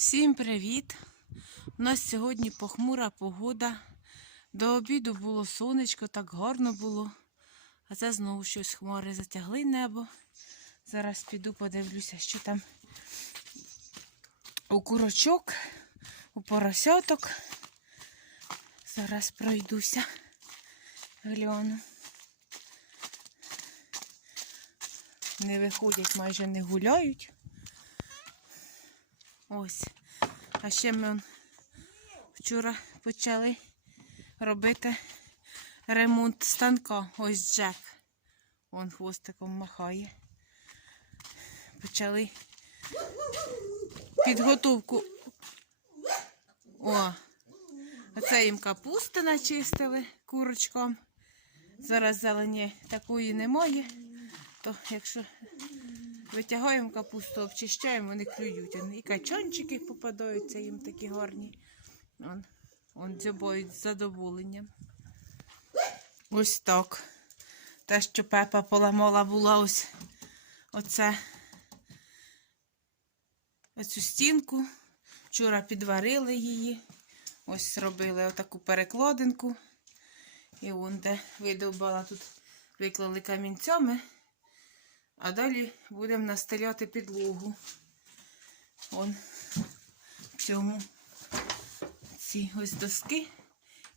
Всім привіт! У нас сьогодні похмура погода. До обіду було сонечко, так гарно було. А це знову щось хмари затягли небо. Зараз піду подивлюся, що там у курочок, у поросяток. Зараз пройдуся. Гляну. Не виходять, майже не гуляють. Ось. А ще ми вчора почали робити ремонт станка. Ось Джек. Вон хвостиком махає. Почали підготовку. О, оце їм капусти начистили курочкам. Зараз зелені такої немає. То якщо Витягаємо капусту, обчищаємо, вони клюють. І качанчики попадаються їм такі гарні. Он, он дзьобають з задоволенням. Ось так. Те, що пепа поламала, була ось оце. Оцю стінку. Вчора підварили її. Ось зробили отаку перекладинку. І вон де видовбала тут, виклали камінцями. А далі будемо настеляти підлогу. Вон в цьому ці ось доски.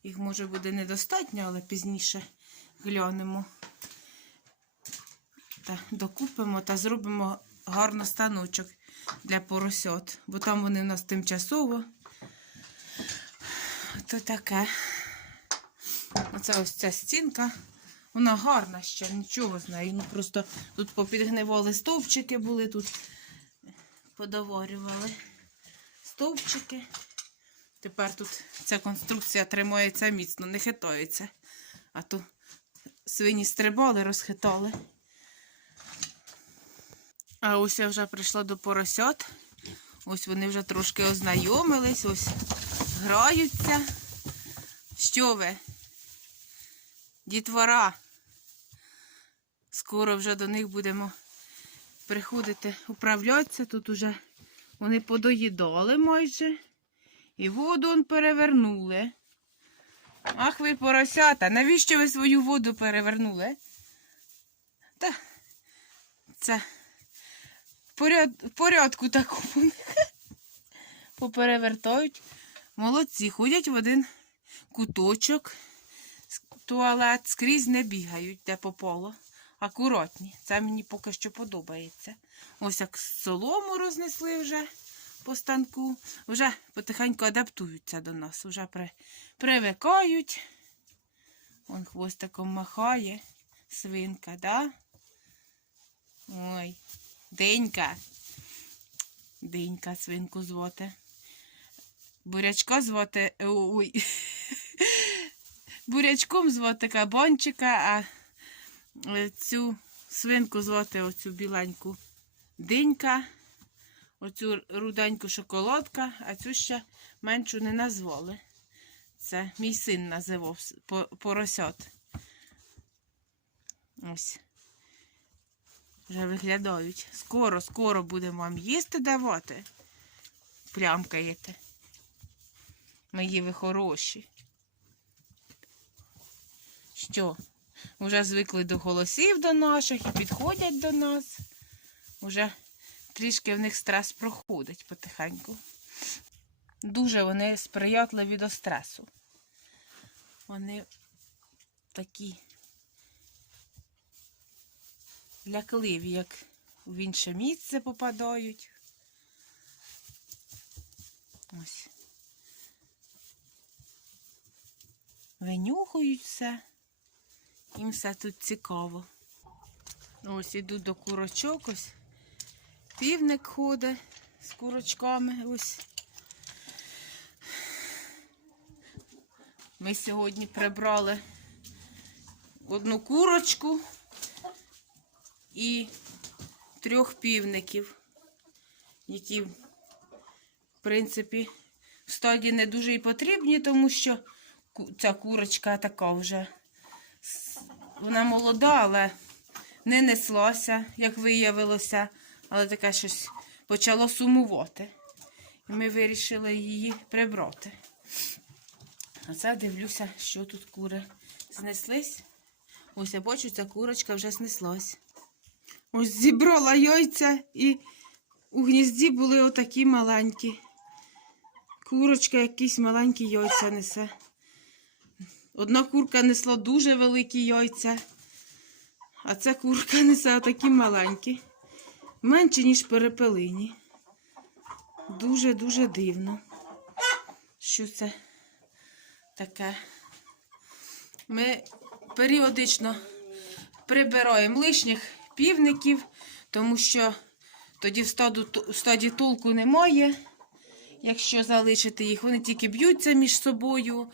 Їх може буде недостатньо, але пізніше глянемо та докупимо та зробимо гарно станочок для поросят. Бо там вони в нас тимчасово. То таке. Оце ось ця стінка. Вона гарна ще, нічого з нею. Ну просто тут попідгнивали стовпчики були, тут подоварювали стовпчики. Тепер тут ця конструкція тримається міцно, не хитається. А то свині стрибали, розхитали. А ось я вже прийшла до поросят. Ось вони вже трошки ознайомились, ось граються. Що ви? Дітвора. Скоро вже до них будемо приходити управлятися. Тут уже вони подоїдали майже. І воду он перевернули. Ах ви поросята, навіщо ви свою воду перевернули? Та це поряд... порядку такому. Поперевертають. Молодці, ходять в один куточок туалет скрізь не бігають, де попало. Акуратні. Це мені поки що подобається. Ось як солому рознесли вже по станку. Вже потихеньку адаптуються до нас. Вже при... привикають. Вон хвостиком махає. Свинка, да? Ой, денька. Денька свинку звати. Бурячка звати. Ой. бурячком звати кабанчика, а е, цю свинку звати оцю біленьку динька, оцю руденьку шоколадка, а цю ще меншу не назвали. Це мій син називав поросят. Ось. Вже виглядають. Скоро, скоро будемо вам їсти давати. Плямкаєте. Мої ви хороші. Що? Вже звикли до голосів до наших і підходять до нас. Уже трішки в них стрес проходить потихеньку. Дуже вони сприятливі до стресу. Вони такі лякливі, як в інше місце попадають. Ось. Винюхають все. Їм все тут цікаво. Ось іду до курочок, ось півник ходить з курочками. Ось. Ми сьогодні прибрали одну курочку і трьох півників, які, в принципі, в стаді не дуже і потрібні, тому що ця курочка така вже вона молода, але не неслася, як виявилося, але таке щось почало сумувати. І ми вирішили її прибрати. А це дивлюся, що тут кури знеслись. Ось я бачу, ця курочка вже знеслась. Ось зібрала яйця і у гнізді були отакі маленькі. Курочка якісь маленькі яйця несе. Одна курка несла дуже великі яйця, а ця курка несе отакі маленькі. Менші, ніж перепелині. Дуже-дуже дивно. Що це таке? Ми періодично прибираємо лишніх півників, тому що тоді в в стаді толку немає. Якщо залишити їх, вони тільки б'ються між собою,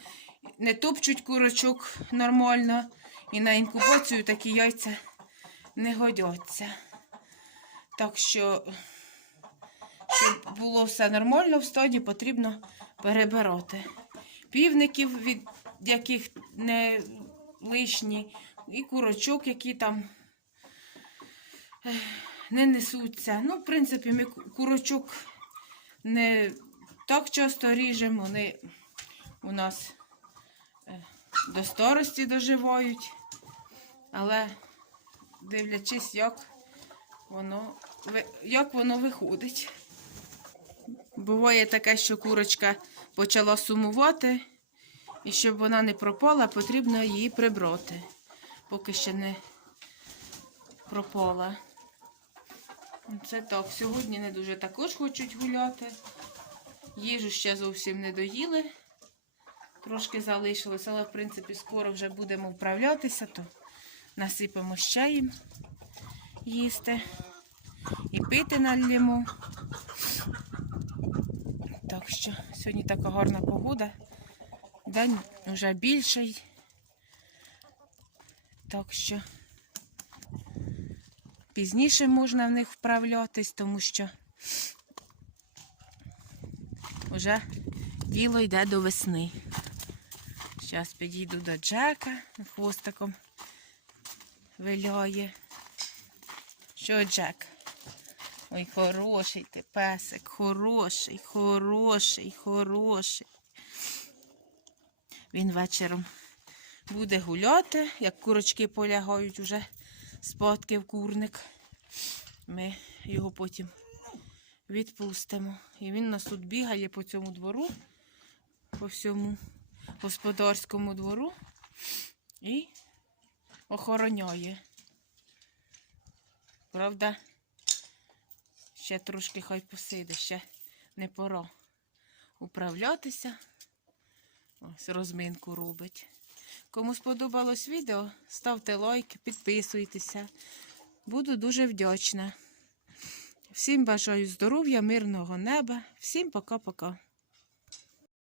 не топчуть курочок нормально. І на інкубацію такі яйця не годяться. Так що, щоб було все нормально в стаді, потрібно перебирати. Півників, від яких не лишні, і курочок, які там не несуться. Ну, в принципі, ми курочок не так часто ріжемо, вони у нас до старості доживають, але дивлячись, як воно, як воно виходить. Буває таке, що курочка почала сумувати, і щоб вона не пропала, потрібно її прибрати, поки ще не пропала. Це так, сьогодні не дуже також хочуть гуляти. Їжу ще зовсім не доїли. Трошки залишилось, але в принципі скоро вже будемо вправлятися, то насипемо ще їм їсти і пити налємо. Так що сьогодні така гарна погода. День вже більший. Так що пізніше можна в них вправлятись, тому що вже діло йде до весни. Зараз підійду до Джека, хвостиком виляє. Що, Джек? Ой, хороший ти песик, хороший, хороший, хороший. Він вечором буде гуляти, як курочки полягають уже спадки в курник. Ми його потім відпустимо. І він нас тут бігає по цьому двору, по всьому господарському двору і охороняє. Правда, ще трошки хай посиде, ще не пора управлятися. Ось розминку робить. Кому сподобалось відео, ставте лайк, підписуйтеся. Буду дуже вдячна. Всім бажаю здоров'я, мирного неба. Всім пока-пока.